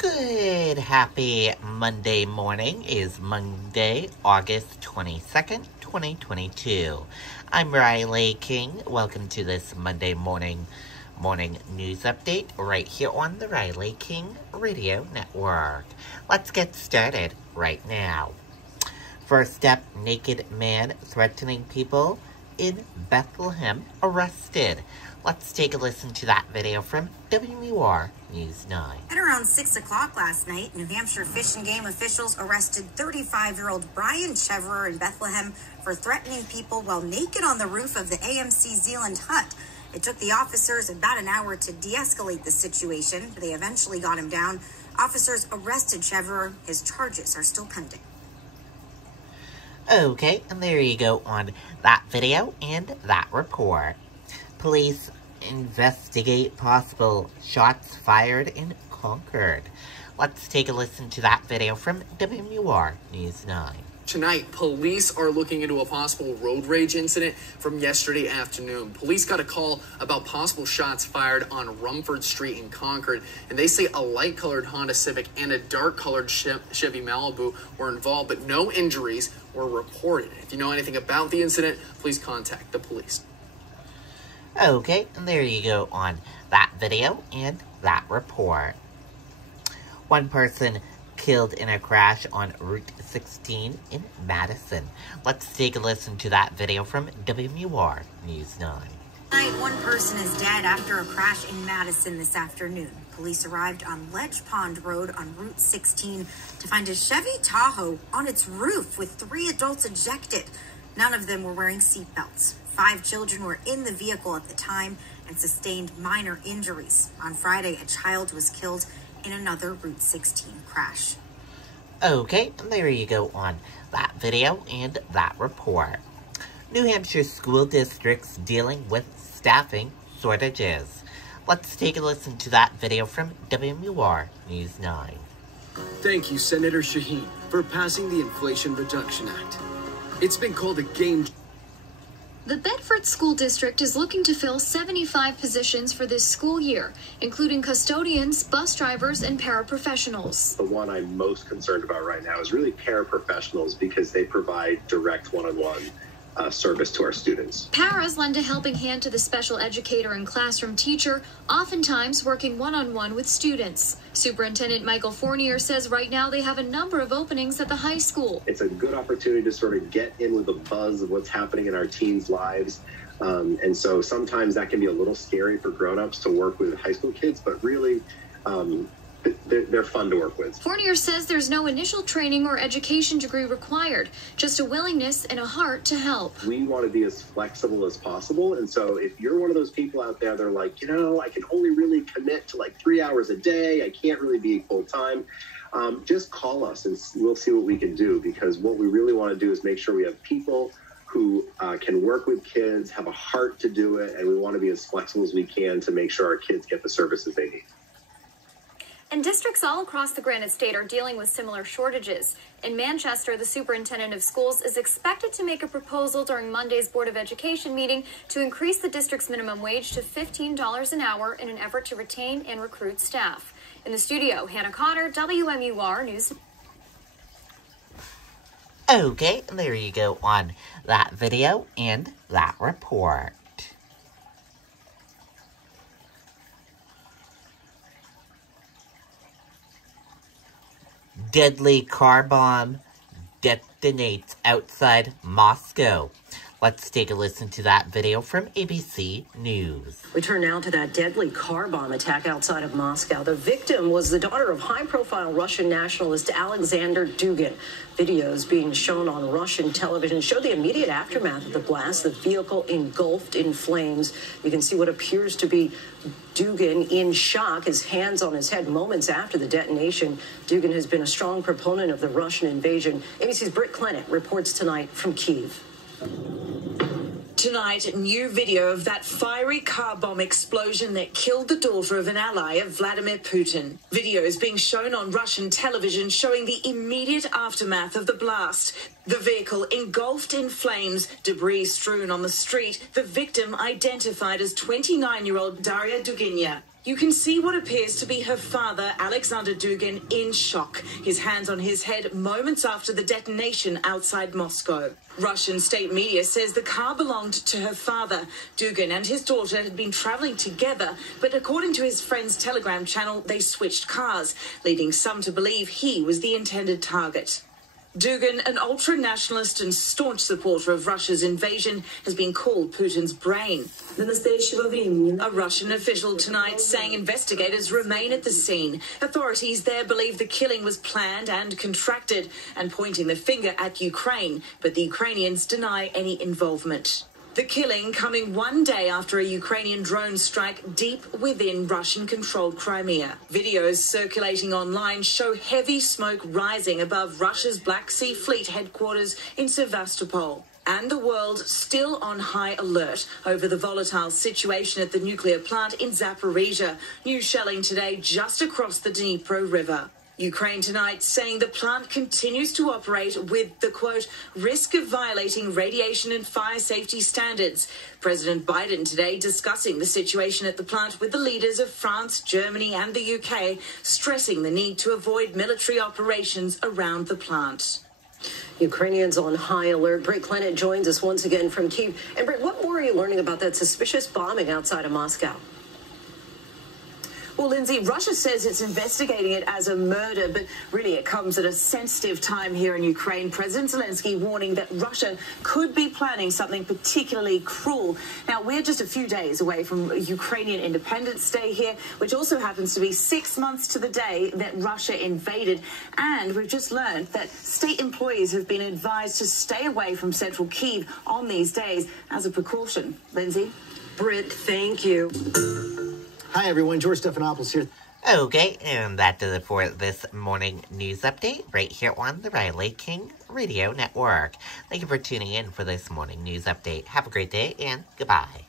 Good, happy Monday morning. Is Monday, August 22nd, 2022. I'm Riley King. Welcome to this Monday morning news update right here on the Riley King Radio Network. Let's get started right now. First up, naked man threatening people in Bethlehem arrested. Let's take a listen to that video from WMUR News 9. At around 6 o'clock last night, New Hampshire Fish and Game officials arrested 35-year-old Brian Cheverer in Bethlehem for threatening people while naked on the roof of the AMC Zealand hut. It took the officers about an hour to de-escalate the situation. They eventually got him down. Officers arrested Cheverer. His charges are still pending. Okay, and there you go on that video and that report. Police investigate possible shots fired in Concord. Let's take a listen to that video from WMUR News 9. Tonight, police are looking into a possible road rage incident from yesterday afternoon. Police got a call about possible shots fired on Rumford Street in Concord, and they say a light-colored Honda Civic and a dark-colored Chevy Malibu were involved, but no injuries were reported. If you know anything about the incident, please contact the police. Okay, and there you go on that video and that report. One person killed in a crash on Route 16 in Madison. Let's take a listen to that video from WMUR News 9. Tonight, one person is dead after a crash in Madison this afternoon. Police arrived on Ledge Pond Road on Route 16 to find a Chevy Tahoe on its roof with 3 adults ejected. None of them were wearing seatbelts. 5 children were in the vehicle at the time and sustained minor injuries. On Friday, a child was killed in another Route 16 crash. Okay, and there you go on that video and that report. New Hampshire school districts dealing with staffing shortages. Let's take a listen to that video from WMUR News 9. Thank you, Senator Shaheen, for passing the Inflation Reduction Act. It's been called a game changer. The Bedford School District is looking to fill 75 positions for this school year, including custodians, bus drivers, and paraprofessionals. The one I'm most concerned about right now is really paraprofessionals because they provide direct one-on-one service to our students. Paras lend a helping hand to the special educator and classroom teacher, oftentimes working one-on-one with students. Superintendent Michael Fournier says right now they have a number of openings at the high school. It's a good opportunity to sort of get in with the buzz of what's happening in our teens' lives. And so sometimes that can be a little scary for grown-ups to work with high school kids, but really they're fun to work with. Fournier says there's no initial training or education degree required, just a willingness and a heart to help. We want to be as flexible as possible. And so if you're one of those people out there that are like, I can only really commit to like 3 hours a day, I can't really be full time, just call us and we'll see what we can do, because what we really want to do is make sure we have people who can work with kids, have a heart to do it, and we want to be as flexible as we can to make sure our kids get the services they need. And districts all across the Granite State are dealing with similar shortages. In Manchester, the superintendent of schools is expected to make a proposal during Monday's Board of Education meeting to increase the district's minimum wage to $15 an hour in an effort to retain and recruit staff. In the studio, Hannah Cotter, WMUR News. Okay, and there you go on that video and that report. Deadly car bomb detonates outside Moscow. Let's take a listen to that video from ABC News. We turn now to that deadly car bomb attack outside of Moscow. The victim was the daughter of high-profile Russian nationalist Alexander Dugin. Videos being shown on Russian television show the immediate aftermath of the blast, the vehicle engulfed in flames. You can see what appears to be Dugin in shock, his hands on his head moments after the detonation. Dugin has been a strong proponent of the Russian invasion. ABC's Britt Clennett reports tonight from Kyiv. Tonight, new video of that fiery car bomb explosion that killed the daughter of an ally of Vladimir Putin. Videos being shown on Russian television showing the immediate aftermath of the blast. The vehicle engulfed in flames, debris strewn on the street. The victim identified as 29-year-old Daria Duginya. You can see what appears to be her father, Alexander Dugin, in shock, his hands on his head moments after the detonation outside Moscow. Russian state media says the car belonged to her father. Dugin and his daughter had been traveling together, but according to his friend's Telegram channel, they switched cars, leading some to believe he was the intended target. Dugin, an ultra-nationalist and staunch supporter of Russia's invasion, has been called Putin's brain. A Russian official tonight saying investigators remain at the scene. Authorities there believe the killing was planned and contracted and pointing the finger at Ukraine, but the Ukrainians deny any involvement. The killing coming one day after a Ukrainian drone strike deep within Russian-controlled Crimea. Videos circulating online show heavy smoke rising above Russia's Black Sea Fleet headquarters in Sevastopol. And the world still on high alert over the volatile situation at the nuclear plant in Zaporizhia. New shelling today just across the Dnipro River. Ukraine tonight saying the plant continues to operate with the, quote, risk of violating radiation and fire safety standards. President Biden today discussing the situation at the plant with the leaders of France, Germany and the UK, stressing the need to avoid military operations around the plant. Ukrainians on high alert. Brit Clement joins us once again from Kyiv. And Brit, what more are you learning about that suspicious bombing outside of Moscow? Well, Lindsay, Russia says it's investigating it as a murder, but really it comes at a sensitive time here in Ukraine. President Zelensky warning that Russia could be planning something particularly cruel. Now, we're just a few days away from Ukrainian Independence Day here, which also happens to be 6 months to the day that Russia invaded. And we've just learned that state employees have been advised to stay away from central Kyiv on these days as a precaution. Lindsay? Brit, thank you. Hi, everyone. George Stephanopoulos here. Okay, and that does it for this morning news update right here on the Riley King Radio Network. Thank you for tuning in for this morning news update. Have a great day and goodbye.